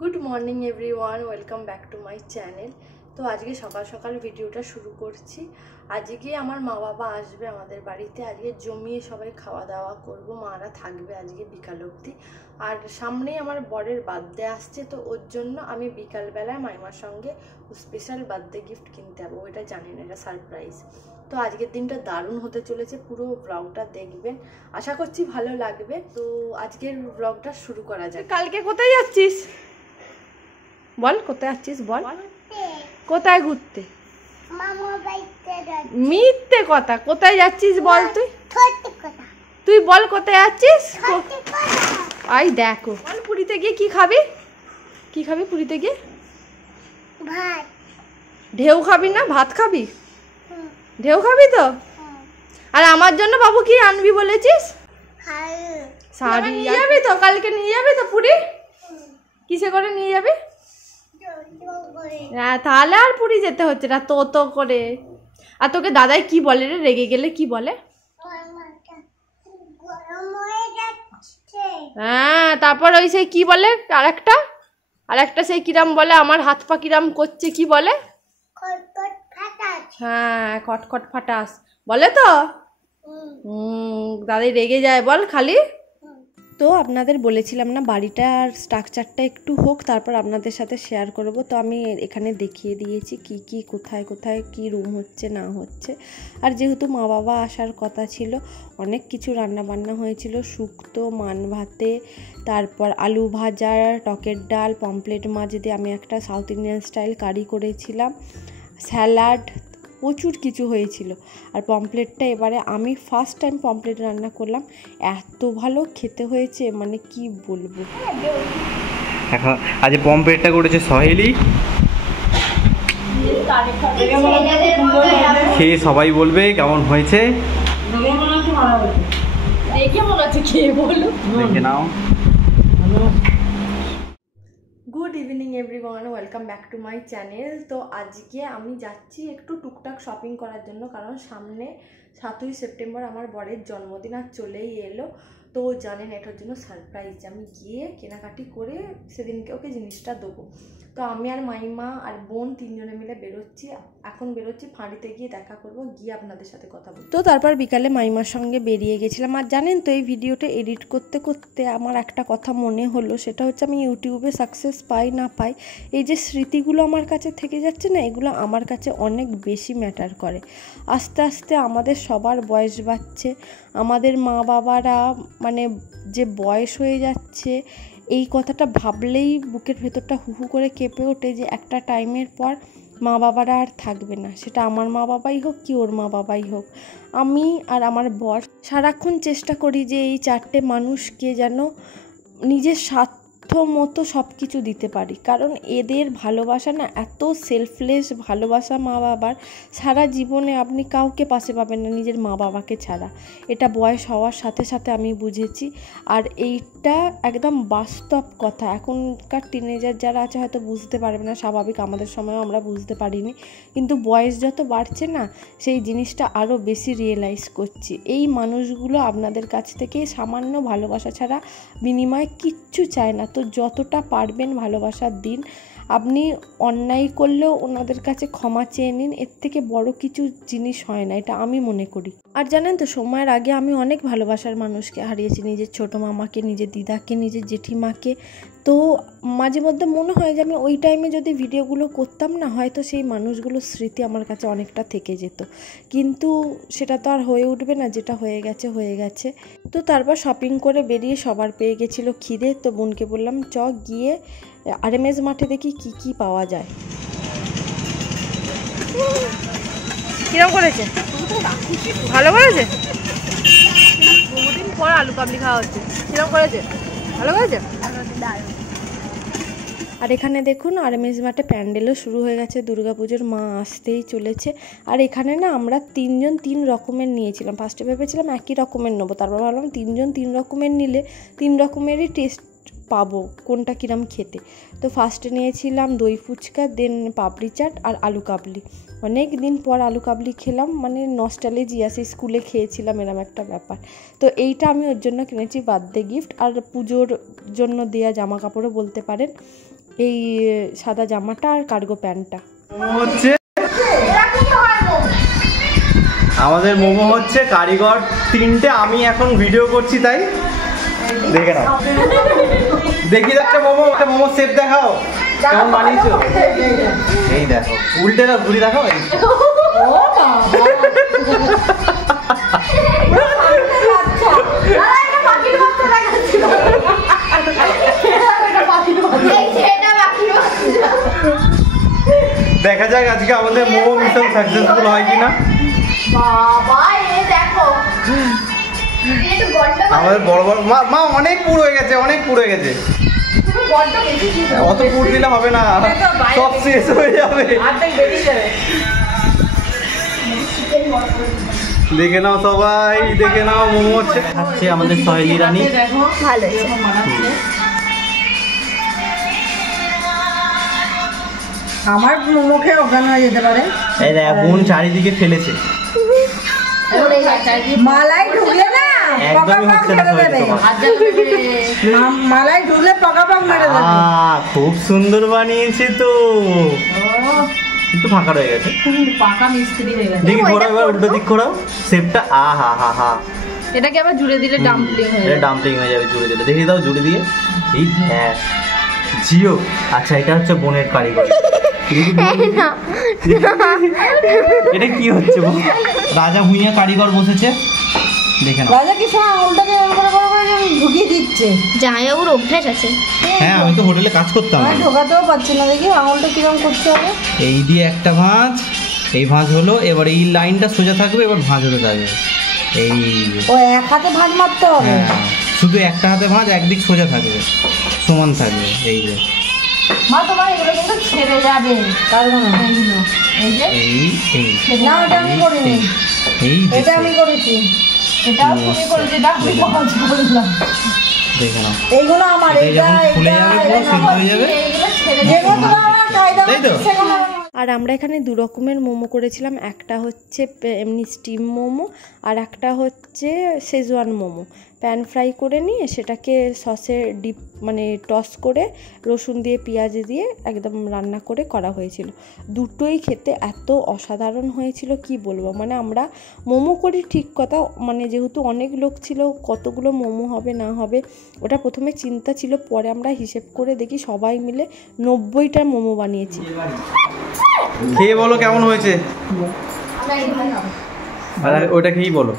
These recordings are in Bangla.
Good morning everyone, welcome back to my channel. তো আজকে সকাল সকাল ভিডিওটা শুরু করছি। আজকে আমার মা বাবা আসবে আমাদের বাড়িতে। আজকে জমিয়ে সবাই খাওয়া দাওয়া করব, মারা থাকবে আজকে বিকাল অবধি। আর সামনেই আমার বরের বার্থডে আসছে, তো ওর জন্য আমি বিকালবেলায় মাইমার সঙ্গে স্পেশাল বার্থডে গিফট কিনতে যাবো। ওইটা জানি না, এটা সারপ্রাইজ। তো আজকের দিনটা দারুণ হতে চলেছে, পুরো ব্লগটা দেখবেন, আশা করছি ভালো লাগবে। তো আজকের ব্লগটা শুরু করা যায়। কালকে কোথায় যাচ্ছিস বল, কোথায় যাচ্ছিস বল? কোথায় ঘুরতে? মিথ্যে কথা, কোথায় যাচ্ছিস বল? তুই বল কোথায় যাচ্ছিস। আই দেখো, বল পুরীতে গিয়ে কি খাবি? কি খাবি পুরীতে গিয়ে? ভাত। ঢেউ খাবি না ভাত খাবি? ঢেউ খাবি তো। আর আমার জন্য বাবু কি আনবি বলেছিস? শাড়ি নিয়ে যাবি তো? কালকে নিয়ে যাবি তো পুরী? কিসে করে নিয়ে যাবি? তাহলে আর পুরী যেতে হচ্ছে না তো করে। আর তোকে দাদাই কি বলে রে, রেগে গেলে কি বলে? হ্যাঁ, তারপর ওই সেই কি বলে আরেকটা সেই কিরাম বলে, আমার হাত পা কিরাম করছে, কি বলে? হ্যাঁ, খটখট ফাটাস বলে তো। দাদাই রেগে যায় বল খালি। তো আপনাদের বলেছিলাম না বাড়িটার স্ট্রাকচারটা একটু হোক, তারপর আপনাদের সাথে শেয়ার করব। তো আমি এখানে দেখিয়ে দিয়েছি কি কি কোথায় কোথায় কি রুম হচ্ছে না হচ্ছে। আর যেহেতু মা বাবা আসার কথা ছিল, অনেক কিছু রান্না বান্না হয়েছিল। শুক্তো, মান ভাতে, তারপর আলু ভাজা, টকের ডাল, পমপ্লেট মাছ দিয়ে আমি একটা সাউথ ইন্ডিয়ান স্টাইল কারি করেছিলাম, স্যালাড, প্রচুর কিছু হয়েছিল। আর পমপ্লেটটা এবারে আমি ফার্স্ট টাইম পমপ্লেট রান্না করলাম, এত ভালো খেতে হয়েছে মানে কি বলবো। এখন আজ পমপ্লেটটা করেছে সহেলি, খেয়ে সবাই বলবে কেমন হয়েছে। দেখে নাও। Good evening everyone, welcome back to my channel. তো আজকে আমি যাচ্ছি একটু টুকটাক শপিং করার জন্য, কারণ সামনে 7ই সেপ্টেম্বর আমার বরের জন্মদিন আর চলেই এলো। তো জানেন এটার জন্য সারপ্রাইজ, আমি গিয়ে কেনাকাটি করে সেদিনকে ওকে জিনিসটা দেবো। তো আমি আর মাইমা আর বোন তিনজনে মিলে বেরোচ্ছি। এখন বেরোচ্ছি, ফাঁড়িতে গিয়ে দেখা করবো, গিয়ে আপনাদের সাথে কথা বলবো। তো তারপর বিকালে মাইমার সঙ্গে বেরিয়ে গেছিলাম। আর জানেন তো এই ভিডিওটা এডিট করতে করতে আমার একটা কথা মনে হলো, সেটা হচ্ছে আমি ইউটিউবে সাকসেস পাই না পাই, এই যে স্মৃতিগুলো আমার কাছে থেকে যাচ্ছে না, এগুলো আমার কাছে অনেক বেশি ম্যাটার করে। আস্তে আস্তে আমাদের সবার বয়স বাড়ছে, আমাদের মা বাবারা মানে যে বয়স হয়ে যাচ্ছে, এই কথাটা ভাবলেই বুকের ভেতরটা হুহু করে কেঁপে ওঠে যে একটা টাইমের পর মা বাবারা আর থাকবে না। সেটা আমার মা বাবাই হোক কি ওর মা বাবাই হোক। আমি আর আমার বর সারাক্ষণ চেষ্টা করি যে এই 4টে মানুষকে যেন নিজের স্বার্থ মতো সব কিছু দিতে পারি, কারণ এদের ভালোবাসা না এত সেলফলেস ভালোবাসা মা বাবার, সারা জীবনে আপনি কাউকে পাশে পাবেন না নিজের মা বাবাকে ছাড়া। এটা বয়স হওয়ার সাথে সাথে আমি বুঝেছি, আর এইটা একদম বাস্তব কথা। এখনকার টিনেজার যারা আছে হয়তো বুঝতে পারবে না, স্বাভাবিক, আমাদের সময়ও আমরা বুঝতে পারিনি, কিন্তু বয়স যত বাড়ছে না সেই জিনিসটা আরও বেশি রিয়েলাইজ করছি। এই মানুষগুলো আপনাদের কাছ থেকে সামান্য ভালোবাসা ছাড়া বিনিময়ে কিচ্ছু চায় না। তো যতটা পারবেন ভালোবাসার দিন, আপনি অন্যায় করলেও ওনাদের কাছে ক্ষমা চেয়ে নিন, এর থেকে বড় কিছু জিনিস হয় না, এটা আমি মনে করি। আর জানেন তো সময়ের আগে আমি অনেক ভালোবাসার মানুষকে হারিয়েছি, নিজের ছোটো মামাকে, নিজের দিদাকে, নিজের জেঠিমাকে। তো মাঝে মধ্যে মনে হয় যে আমি ওই টাইমে যদি ভিডিওগুলো করতাম না, হয়তো সেই মানুষগুলোর স্মৃতি আমার কাছে অনেকটা থেকে যেত, কিন্তু সেটা তো আর হয়ে উঠবে না, যেটা হয়ে গেছে হয়ে গেছে। তো তারপর শপিং করে বেরিয়ে সবার পেয়ে গেছিলো খিদে, তো বোনকে বললাম চ গিয়ে আরএমএস মাঠে দেখি কি কি পাওয়া যায়। কিরম করেছে? ভালো করেছে? বহুদিন পর আলু কাবলি খাওয়া হচ্ছে। কিরম করেছে? ভালো করেছে? আর এখানে দেখুন আরএমএস মাঠে প্যান্ডেলও শুরু হয়ে গেছে, দুর্গাপুজোর মা আসতেই চলেছে। আর এখানে না আমরা 3জন 3 রকমের নিয়েছিলাম, ফার্স্টে ভেবেছিলাম একই রকমের নেবো, তারপর ভাবলাম 3জন 3 রকমের নিলে 3 রকমেরই টেস্ট পাবো কোনটা কিরম খেতে। তো ফার্স্টে নিয়েছিলাম দই ফুচকা, দেন পাপড়ি চাট আর আলু কাবলি। অনেক দিন পর আলু কাবলি খেলাম, মানে নস্টালজিয়া, সেই স্কুলে খেয়েছিলাম এরম একটা ব্যাপার। তো এইটা আমি ওর জন্য কিনেছি বার্থডে গিফট, আর পুজোর জন্য দেয়া জামা কাপড়ও বলতে পারেন, এই সাদা জামাটা আর কার্গো প্যান্টটা। আমাদের মোমো হচ্ছে কারিগর 3টে, আমি এখন ভিডিও করছি তাই দেখে নাও। দেখি একটা মোমো শেপ দেখাও কেমন বানিয়েছো। এই দেখো উল্টে দাও, ঘুরি দেখাও। দেখা যাক আজকে আমাদের মোমো মিশন সাকসেসফুল হয় কিনা। আমাদের বড় বড় মা অনেক পুর হয়ে গেছে, অনেক পুর হয়ে গেছে। অত পুর দিলে হবে না, সব শেষ হয়ে যাবে। দেখে নাও সবাই, দেখে নাও মোমো হচ্ছে খাচ্ছে আমাদের সহেলি রানী। ভালো আমার মোমো খেয়ে অজ্ঞান হয়ে যেতে পারে। এই দেখ বোন চারিদিকে ফেলেছে। মালাই ঢুকলে না একদমই হচ্ছে না মালাই ঢুকলে পকাপক মেরে দেবে। খুব সুন্দর বানিয়েছে তো, একটু ফাঁকা রয়ে গেছে। পাকা মিস্ত্রি হয়ে গেছে। দেখি ঘোরাও, এবার উল্টো দিক ঘোরাও শেপটা। আহা হা হা, এটাকে আবার জুড়ে দিলে ডাম্পলিং হয়ে যাবে। ডাম্পলিং হয়ে যাবে জুড়ে দিলে। দেখি দাও জুড়ে দিয়ে। এই হ্যাঁ জিও। আচ্ছা এটা হচ্ছে বোনের কারিগর। এটা কি হচ্ছে? রাজা ভুঁইয়া কারিগর বসেছে, দেখে নাও। রাজা কি সময় আঙুলটাকে ঢুকিয়ে দিচ্ছে। জামাইবাবুর অভ্যাস আছে। হ্যাঁ আমি তো হোটেলে কাজ করতাম। ঢোকাতেও পারছি না, দেখি আঙুলটা কিরকম করতে হবে। এই দিয়ে একটা ভাঁজ, এই ভাঁজ হলো, এবার এই লাইনটা সোজা থাকবে, এবার ভাঁজ হতে থাকবে। এই ও এক হাতে ভাঁজ মারতে হবে। হ্যাঁ শুধু একটা হাতে ভাঁজ, একদিক সোজা থাকবে, সমান থাকবে। এই যে মা তোমার এগুলো কিন্তু ছেড়ে যাবে। তার মানে এইগুলো এই যে এই না, এটা আমি করিনি, এই এটা আমি করেছি। এটাও তুমি করেছি, এটা আমি করলাম। দেখে নাও এইগুলো আমার, এই যখন খুলে যাবে পুরো সেট হয়ে যাবে। যেগুলো তোমার আমার কায়দা সেগুলো। আর আমরা এখানে 2 রকমের মোমো করেছিলাম, একটা হচ্ছে এমনি স্টিম মোমো, আর একটা হচ্ছে শেজওয়ান মোমো। প্যান ফ্রাই করে নিয়ে সেটাকে সসে ডিপ মানে টস করে রসুন দিয়ে পেঁয়াজ দিয়ে একদম রান্না করে করা হয়েছিল। দুটোই খেতে এত অসাধারণ হয়েছিল কি বলবো। মানে আমরা মোমো করি ঠিক কথা, মানে যেহেতু অনেক লোক ছিল কতগুলো মোমো হবে না হবে ওটা প্রথমে চিন্তা ছিল, পরে আমরা হিসেব করে দেখি সবাই মিলে 90টা মোমো বানিয়েছি। খেয়ে বলো কেমন হয়েছে। আর ওটা খেয়েই বলো।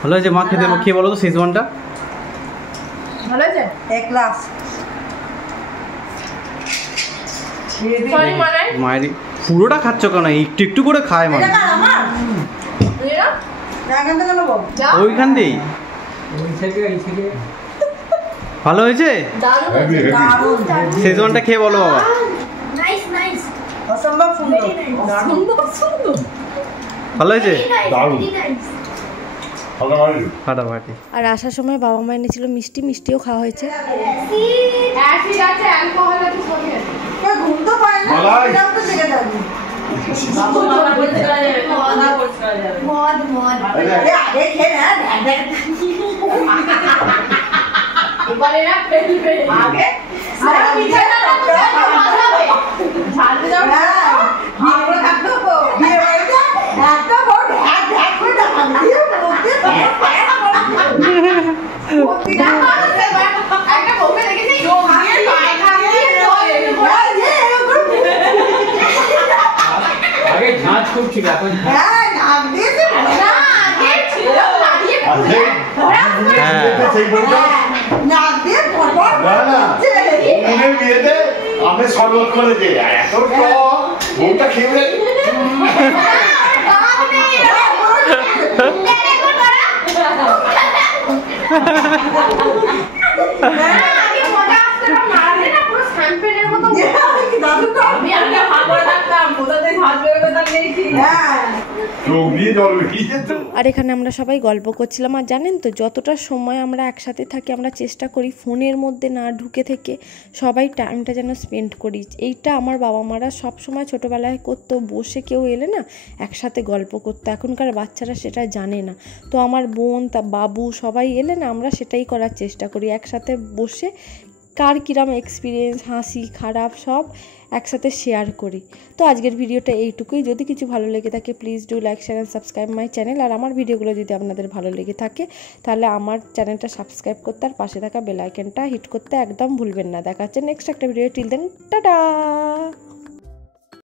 ভালো হয়েছে মা, খেতে খেয়ে বলো তো শেজওয়ানটা ভালো আছে। এক গ্লাস মায়ের পুরোটা খাচ্ছ কেন? একটু একটু করে খায় মানে। ওইখান দিয়েই ভালো হয়েছে। শেজওয়ানটা খেয়ে বলো বাবা। অসম্ভব সুন্দর। ভালো হয়েছে। ফাটাফাটি। আর আসার সময় বাবা মা এনেছিল মিষ্টি, মিষ্টিও খাওয়া হয়েছে। ঘুম তো পায় না, এটাও তো জেগে যাবে। আমি শরবত করে দিই এত বউটা খেয়ে চোখ দিয়ে দিয়ে জল বেরিয়ে যেত। আর এখানে আমরা সবাই গল্প করছিলাম। আর জানেন তো, যতটা সময় আমরা একসাথে থাকি আমরা চেষ্টা করি ফোনের মধ্যে না ঢুকে থেকে সবাই টাইমটা যেন স্পেন্ড করি। এইটা আমার বাবা মারা সব সময় ছোটোবেলায় করতো, বসে কেউ এলে না একসাথে গল্প করতো। এখনকার বাচ্চারা সেটা জানে না। তো আমার বোন, তা বাবু সবাই এলে না আমরা সেটাই করার চেষ্টা করি, একসাথে বসে কার কিরম এক্সপিরিয়েন্স, হাসি খারাপ সব একসাথে শেয়ার করি। তো আজকের ভিডিওটা এইটুকুই। যদি কিছু ভালো লেগে থাকে please do like, share and subscribe my channel. আর আমার ভিডিওগুলো যদি আপনাদের ভালো লেগে থাকে তাহলে আমার চ্যানেলটা সাবস্ক্রাইব করতে আর পাশে থাকা বেল আইকনটা হিট করতে একদম ভুলবেন না। দেখা হচ্ছে নেক্সট একটা ভিডিও। Till then tata.